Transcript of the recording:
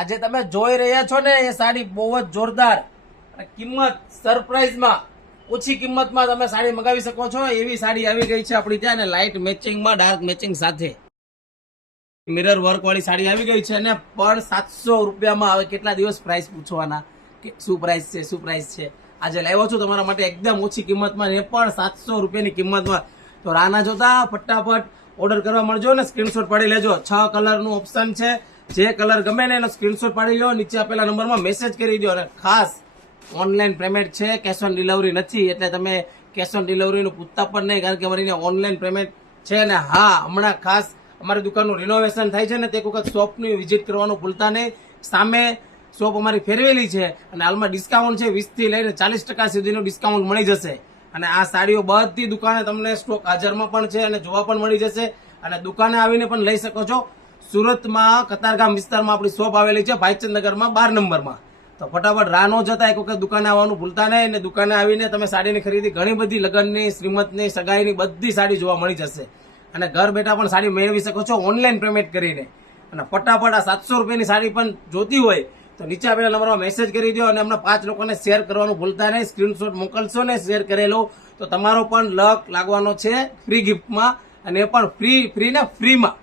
આજે તમે જોઈ રહ્યા છો ને એ સાડી બહુ જ જોરદાર અને કિંમત સરપ્રાઈઝમાં ઓછી કિંમતમાં તમે સાડી મંગાવી શકો છો એવી સાડી આવી ગઈ છે આપણી ત્યાં, અને લાઇટ મેચિંગમાં ડાર્ક મેચિંગ સાથે મિરર વર્ક વાળી સાડી આવી ગઈ છે અને પણ 700 રૂપિયામાં. હવે કેટલા દિવસ પ્રાઇસ પૂછવાના કે શું પ્રાઇસ છે. આજે લાવ્યો છું તમારા માટે એકદમ ઓછી કિંમતમાં, એ પણ 700 રૂપિયાની કિંમતમાં. તો રાના જોતા ફટાફટ ઓર્ડર કરવા મળજો ને સ્ક્રીનશોટ પાડી લેજો. 6 કલરનું ઓપ્શન છે, જે કલર ગમે ને એનો સ્ક્રીનશોટ પાડી લો, નીચે આપેલા નંબરમાં મેસેજ કરી દો. અને ખાસ ઓનલાઈન પેમેન્ટ છે, કેશ ઓન ડિલિવરી નથી, એટલે તમે કેશ ઓન ડિલિવરીનું પૂછતા પણ નહીં, કારણ કે અમારી ઓનલાઈન પેમેન્ટ છે. અને હા, હમણાં ખાસ અમારી દુકાનનું રિનોવેશન થાય છે ને, તે એક વખત શોપની વિઝિટ કરવાનું ભૂલતા નહીં. સામે શોપ અમારી ફેરવેલી છે અને હાલમાં ડિસ્કાઉન્ટ છે, 20 થી લઈને 40% સુધીનું ડિસ્કાઉન્ટ મળી જશે. અને આ સાડીઓ બધી દુકાને તમને સ્ટોક હાજરમાં પણ છે અને જોવા પણ મળી જશે, અને દુકાને આવીને પણ લઈ શકો છો. સુરતમાં કતારગામ વિસ્તારમાં આપણી શોપ આવેલી છે, ભાઈચંદનગરમાં 12 નંબરમાં. તો ફટાફટ રાહ ન જતા એક વખત દુકાને આવવાનું ભૂલતા નહીં, અને દુકાને આવીને તમે સાડીની ખરીદી ઘણી બધી લગ્નની, શ્રીમતની, સગાઈની બધી સાડી જોવા મળી જશે. અને ઘર બેઠા પણ સાડી મેળવી શકો છો ઓનલાઈન પેમેન્ટ કરીને. અને ફટાફટ આ 700 રૂપિયાની સાડી પણ જોતી હોય તો નીચે આપેલા નંબરમાં મેસેજ કરી દો, અને અમને 5 લોકોને શેર કરવાનું ભૂલતા નહીં. સ્ક્રીનશોટ મોકલશો ને શેર કરેલો તો તમારો પણ લક લાગવાનો છે ફ્રી ગિફ્ટમાં, અને એ પણ ફ્રી ને ફ્રીમાં.